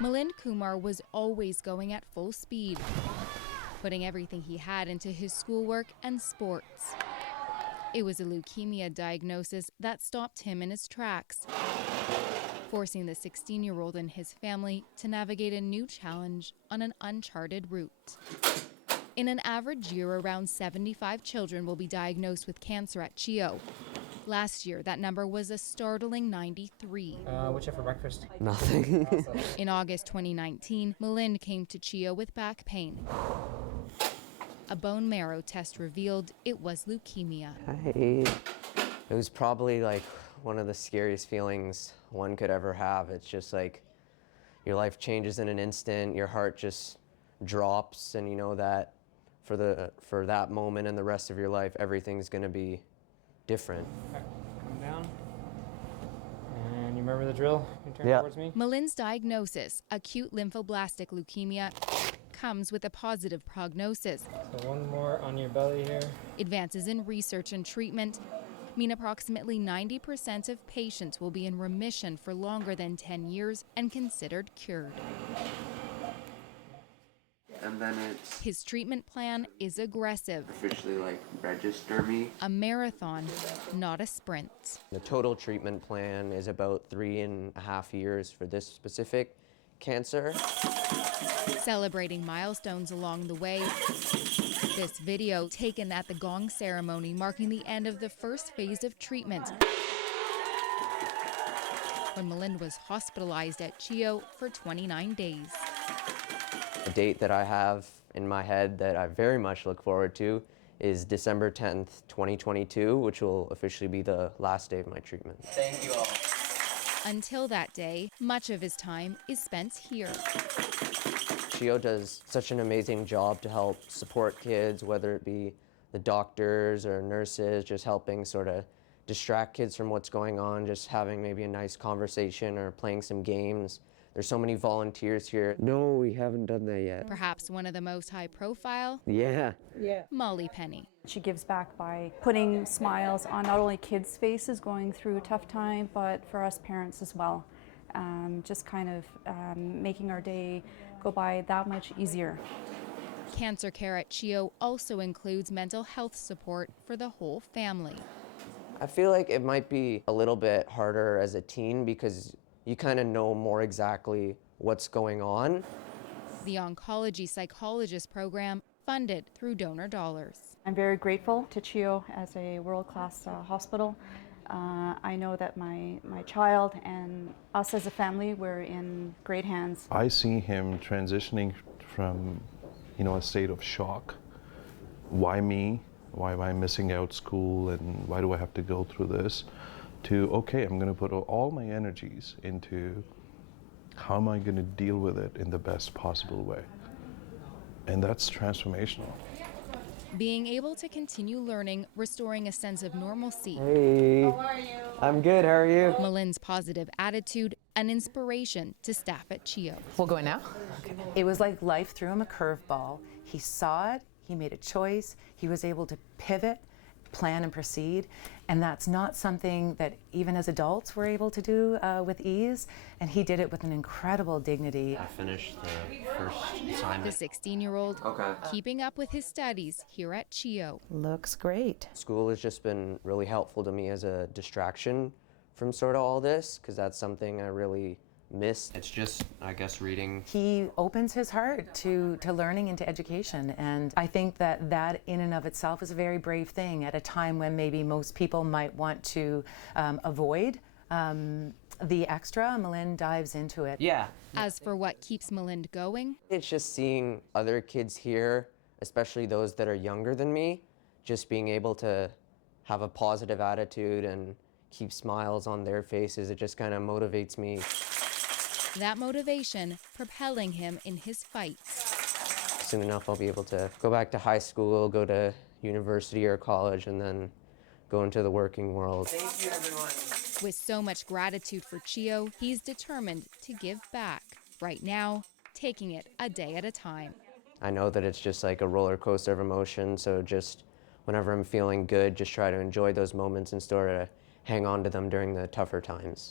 Milind Kumar was always going at full speed, putting everything he had into his schoolwork and sports. It was a leukemia diagnosis that stopped him in his tracks, forcing the 16-year-old and his family to navigate a new challenge on an uncharted route. In an average year, around 75 children will be diagnosed with cancer at CHEO. Last year, that number was a startling 93. What's you have for breakfast? Nothing. In August 2019, Milind came to CHEO with back pain. A bone marrow test revealed it was leukemia. It was probably like one of the scariest feelings one could ever have. It's just like your life changes in an instant, your heart just drops, and you know that for that moment and the rest of your life, everything's gonna be different. Okay, come down. And you remember the drill? You turn towards me. Milind's diagnosis, acute lymphoblastic leukemia, comes with a positive prognosis. So one more on your belly here. Advances in research and treatment mean approximately 90% of patients will be in remission for longer than 10 years and considered cured. And then it's His treatment plan is aggressive. officially like register me. A marathon, not a sprint. The total treatment plan is about 3.5 years for this specific cancer. Celebrating milestones along the way. This video taken at the gong ceremony marking the end of the first phase of treatment, when Milind was hospitalized at CHEO for 29 days. A date that I have in my head that I very much look forward to is December 10th, 2022, which will officially be the last day of my treatment. Thank you all. Until that day, much of his time is spent here. CHEO does such an amazing job to help support kids, whether it be the doctors or nurses, just helping sort of distract kids from what's going on, just having maybe a nice conversation or playing some games. There's so many volunteers here. No, we haven't done that yet. Perhaps one of the most high profile, Yeah. Molly Penny. She gives back by putting smiles on not only kids' faces going through a tough time, but for us parents as well. Just kind of making our day go by that much easier. Cancer care at CHEO also includes mental health support for the whole family. I feel like it might be a little bit harder as a teen because you kind of know more exactly what's going on. The oncology psychologist program funded through donor dollars. I'm very grateful to CHEO as a world-class hospital. I know that my child and us as a family, we're in great hands. I see him transitioning from, a state of shock. Why me? Why am I missing out school and why do I have to go through this? To, okay, I'm going to put all my energies into how am I going to deal with it in the best possible way. And that's transformational. Being able to continue learning, restoring a sense of normalcy. Hey. How are you? I'm good, how are you? Milind's positive attitude, an inspiration to staff at CHEO. We'll go in now. Okay. It was like life threw him a curveball. He saw it, he made a choice, he was able to pivot, plan and proceed, and that's not something that even as adults we're able to do with ease, and he did it with an incredible dignity. I finished the first assignment. The 16-year-old keeping up with his studies here at CHEO. Looks great. School has just been really helpful to me as a distraction from sort of all this, because that's something I really miss. It's just, I guess, reading. He opens his heart to learning and to education, and I think that in and of itself is a very brave thing at a time when maybe most people might want to avoid the extra. Milind dives into it. Yeah. As for what keeps Milind going, It's just seeing other kids here, especially those that are younger than me, just being able to have a positive attitude and keep smiles on their faces. It just kind of motivates me. that motivation propelling him in his fight. Soon enough, I'll be able to go back to high school, go to university or college, and then go into the working world. Thank you, everyone. With so much gratitude for CHEO, he's determined to give back. Right now, taking it a day at a time. I know that it's just like a roller coaster of emotion, so just whenever I'm feeling good, just try to enjoy those moments and sort of hang on to them during the tougher times.